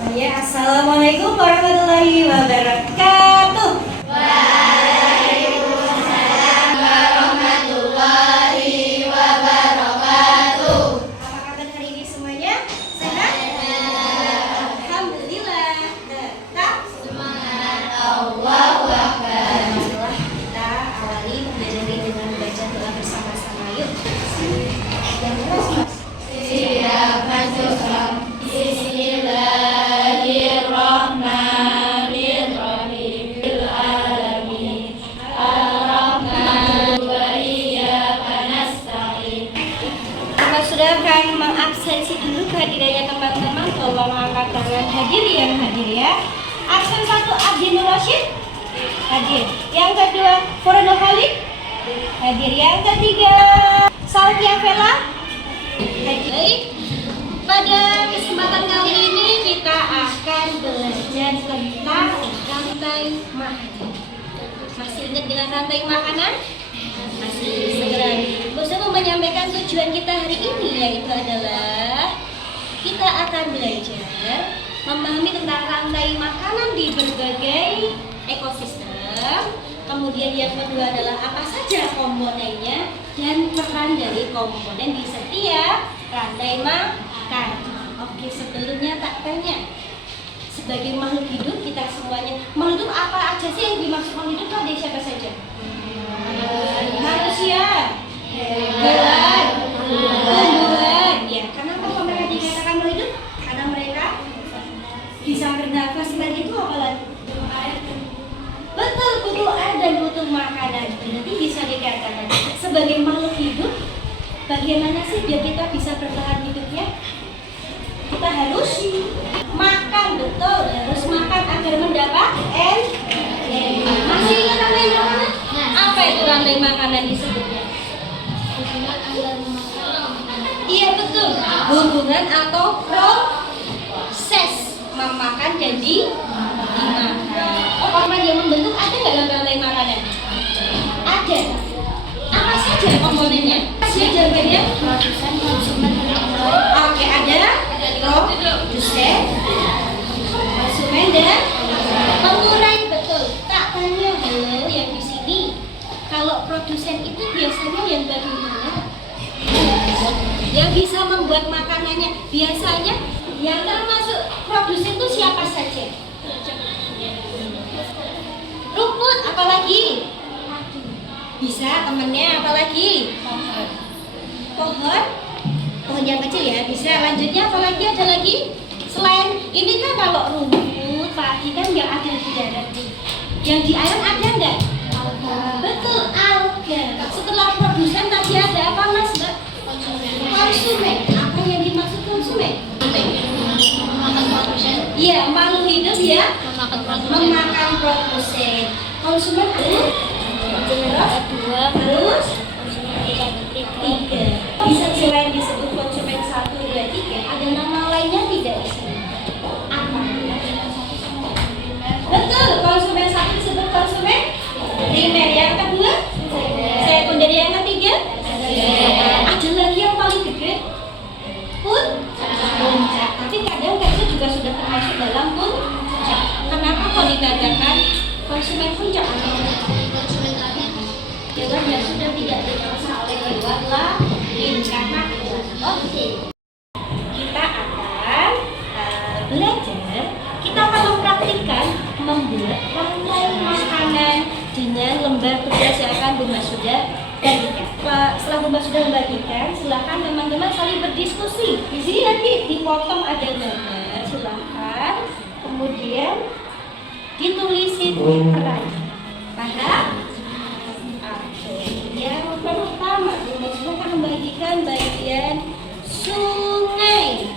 semuanya, Assalamualaikum warahmatullahi wabarakatuh. Waalaikumsalam warahmatullahi wabarakatuh. Apa kabar hari ini semuanya? Sehat? Alhamdulillah. Tetap Semangat, Allahu Akbar. Setelah kita awali mempelajari dengan baca doa bersama-sama, yuk. Yang keras, Mas. Siap masuk. Bismillahirrahmanirrahim. Alamin. Ar-Rahman wa iyyaka nasta'in. Kita sudah akan mengabsensi dulu kehadirannya teman-teman. Tolong angkat tangan hadir yang hadir ya. Absen 1 Abdi Nur Rasyid hadir. Yang kedua Forono Khalid hadir. Yang ketiga Salkia Vela hadir. Baik. Pada kesempatan kali ini kita akan belajar tentang rantai makanan. Masih ingat dengan rantai makanan? Masih. Segera Bosan mau menyampaikan tujuan kita hari ini, yaitu adalah kita akan belajar memahami tentang rantai makanan di berbagai ekosistem. Kemudian yang kedua adalah apa saja komponennya dan peran dari komponen di setiap rantai makanan. Oke, sebelumnya tak tanya, sebagai makhluk hidup kita semuanya, makhluk hidup apa aja sih yang dimaksud makhluk hidup? Ada siapa saja? Manusia, hewan, tumbuhan. Ya, kenapa mereka dikatakan makhluk hidup? Karena mereka bisa bernafas. Selain itu apa lagi? Betul, butuh air dan butuh makanan. Berarti bisa dikatakan sebagai makhluk hidup, bagaimana sih biar kita bisa bertahan hidupnya? Kita harus makan, betul, harus makan agar mendapat energi. Masih ingat rantai makanan? Apa itu rantai makanan disebutnya? Iya betul, hubungan atau proses memakan dan dimakan. Komponen yang membentuk ada nggak dalam rantai makanan? Ada. Apa saja komponennya? Dia jawabannya produsen, konsumen, oke, ada produsen, konsumen dan pengurai. Betul. Tak tanya, halo yang di sini, kalau produsen itu biasanya yang bagaimana? Yang bisa membuat makanannya. Biasanya yang termasuk produsen itu siapa saja? Rumput, apalagi? Bisa temennya, apalagi? Pohon yang kecil ya, bisa. Lanjutnya apalagi, ada lagi? Selain ini kan kalau rumput, padi kan yang ada di darat nih. Yang di air ada enggak? Betul, alga. Setelah produsen tadi ada apa mas mbak? Konsumen. Apa yang dimaksud konsumen? Iya, makhluk hidup ya memakan produsen. Konsumen harus tiga. Bisa selain disebut konsumen 1, 2, 3, ada nama lainnya tidak di sini? Apa? Betul, konsumen 1 disebut konsumen primer. Yang kedua sekunder. Yang ketiga ada lagi yang paling gede, puncak. Tapi kadang kayaknya juga sudah termasuk dalam puncak. Kenapa kok dikatakan konsumen puncak? Hewan yang sudah tidak dikuasai oleh hewan lain karena oke. Kita akan belajar, kita akan mempraktikkan membuat rantai makanan dengan lembar tugas yang akan Bu Mas sudah bagikan. Setelah Bu Mas sudah membagikan, silakan teman-teman saling berdiskusi. Di sini nanti dipotong ada gambar, silakan. Kemudian ditulisin peran. Paham? Yang pertama, kita akan membagikan bagian sungai.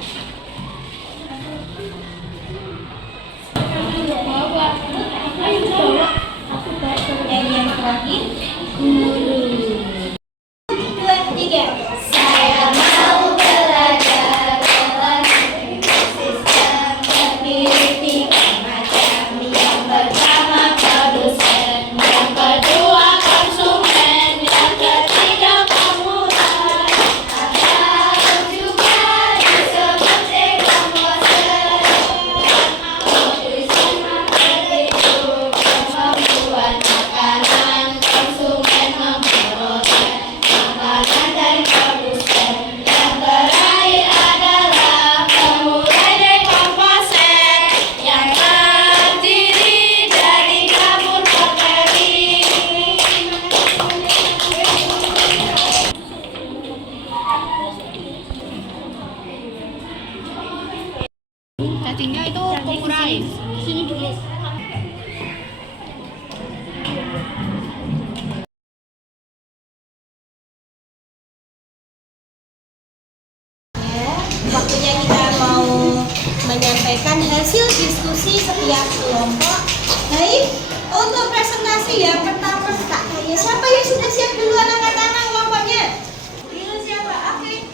Yang terakhir, guru. 2, 3. Saya mau belajar sistem memiliki macam. Yang pertama produsen, yang kedua konsumen, yang ketiga pengurai. Ada juga disebut dekomposer. Cacingnya itu pengurai. Sini dulu. Waktunya kita mau menyampaikan hasil diskusi setiap kelompok. Baik, untuk presentasi yang pertama tak tanya siapa yang sudah siap duluan, angkat tangan kelompoknya. Dulu siapa? Oke.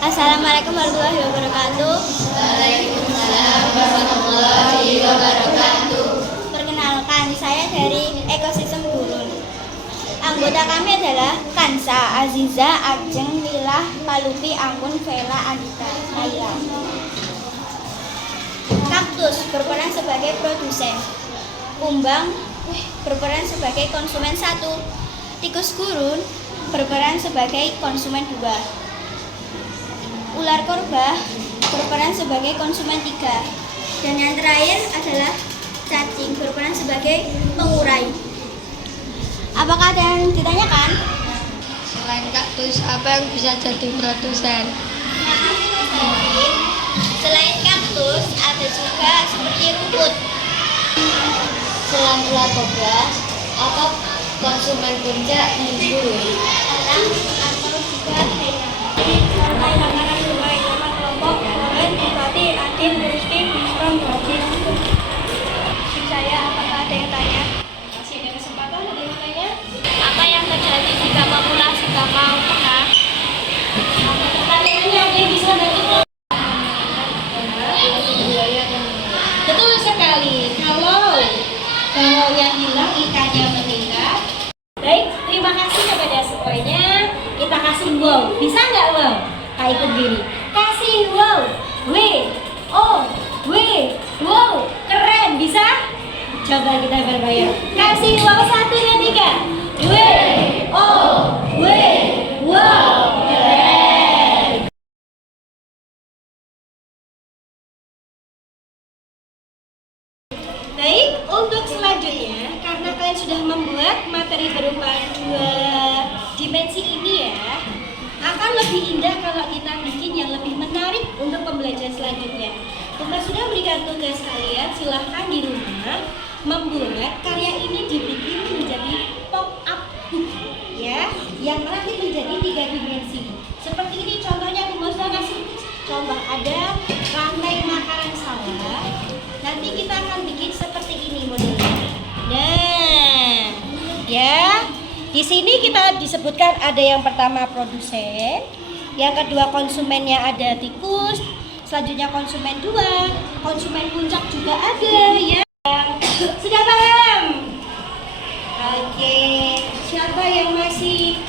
Assalamualaikum warahmatullahi wabarakatuh. Waalaikumsalam warahmatullahi wabarakatuh. Perkenalkan, saya dari Ekosistem Gurun. Anggota kami adalah Kansa, Aziza, Ajeng, Lilah, Palupi, Anggun, Vela, Andika, Naila. Kaktus berperan sebagai produsen. Kumbang berperan sebagai konsumen 1. Tikus gurun berperan sebagai konsumen 2. Ular korba berperan sebagai konsumen 3. Dan yang terakhir adalah cacing berperan sebagai pengurai. Apakah ada yang ditanyakan? Selain kaktus, apa yang bisa jadi produsen? Selain kaktus, ada juga seperti rumput. Selain ular kobra, apa konsumen puncak gurun? Orang atau juga hewan. Rantai makanan sebagai nama kelompok Koren, Bupati, Adin, Rizky, Bisron, Bajin. Saya, apakah ada yang tanya? Masih ada kesempatan, ada yang tanya? Apa yang terjadi jika populasi bakau punah? Pertanyaannya ada yang bisa bantu? Betul sekali. Kalau yang hilang ikannya meninggal. Baik, terima kasih kepada semuanya. Kita kasih wow. Bisa nggak wow? Kak ikut gini. Kasih wow. Wow. Keren. Bisa? Coba kita berbayar. Kasih wow 1, 2, 3. Wow. Keren. Baik, untuk selanjutnya, karena kalian sudah membuat materi berupa 2 dimensi ini ya, akan lebih indah kalau kita bikin yang lebih menarik untuk pembelajaran selanjutnya. Tumpah sudah berikan tugas kalian, silahkan di rumah membuat karya ini dibikin menjadi pop-up book ya, yang nanti menjadi 3 dimensi. Seperti ini contohnya, Tumpah sudah kasih contoh, ada rantai makanan sawah. Nanti kita akan bikin seperti ini modelnya. Nah, ya. Di sini kita disebutkan ada yang pertama produsen, yang kedua konsumennya ada tikus, selanjutnya konsumen 2, konsumen puncak juga ada ya. Sudah paham? Oke, siapa yang masih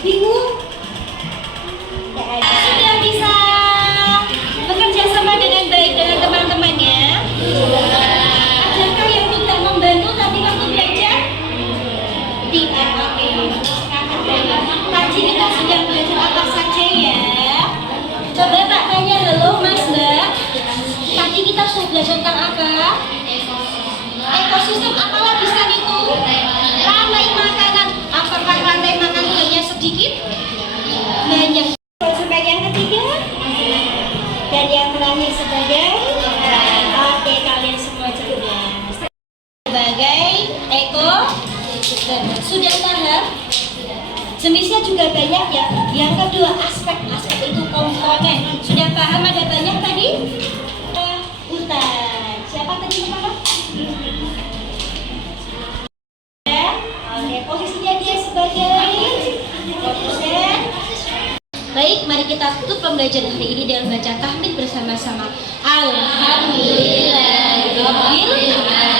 bingung? Sudah bisa bekerja sama dengan baik dengan teman-temannya? Adakah yang tidak membantu tadi waktu belajar? Tidak, oke. Tadi kita sudah belajar apa saja ya? Coba tak tanya, halo Mas Mbak. Tadi kita sudah belajar tentang apa? Ekosistem, apalagi selain itu? Rantai makanan. Apakah rantai makanan hanya sedikit? Banyak. Konsumen yang ketiga? Dan yang terakhir sebagai? Oke, kalian semua juga. Sebagai sudah paham? Semisal juga banyak ya. Yang kedua, aspek itu komponen. Sudah paham ada banyak tadi? Hutan. Siapa tadi pertama? Ya. Oke, posisinya dia sebagai produsen. Baik, mari kita tutup pembelajaran hari ini dengan baca tahmid bersama-sama. Alhamdulillahirabbil alamin.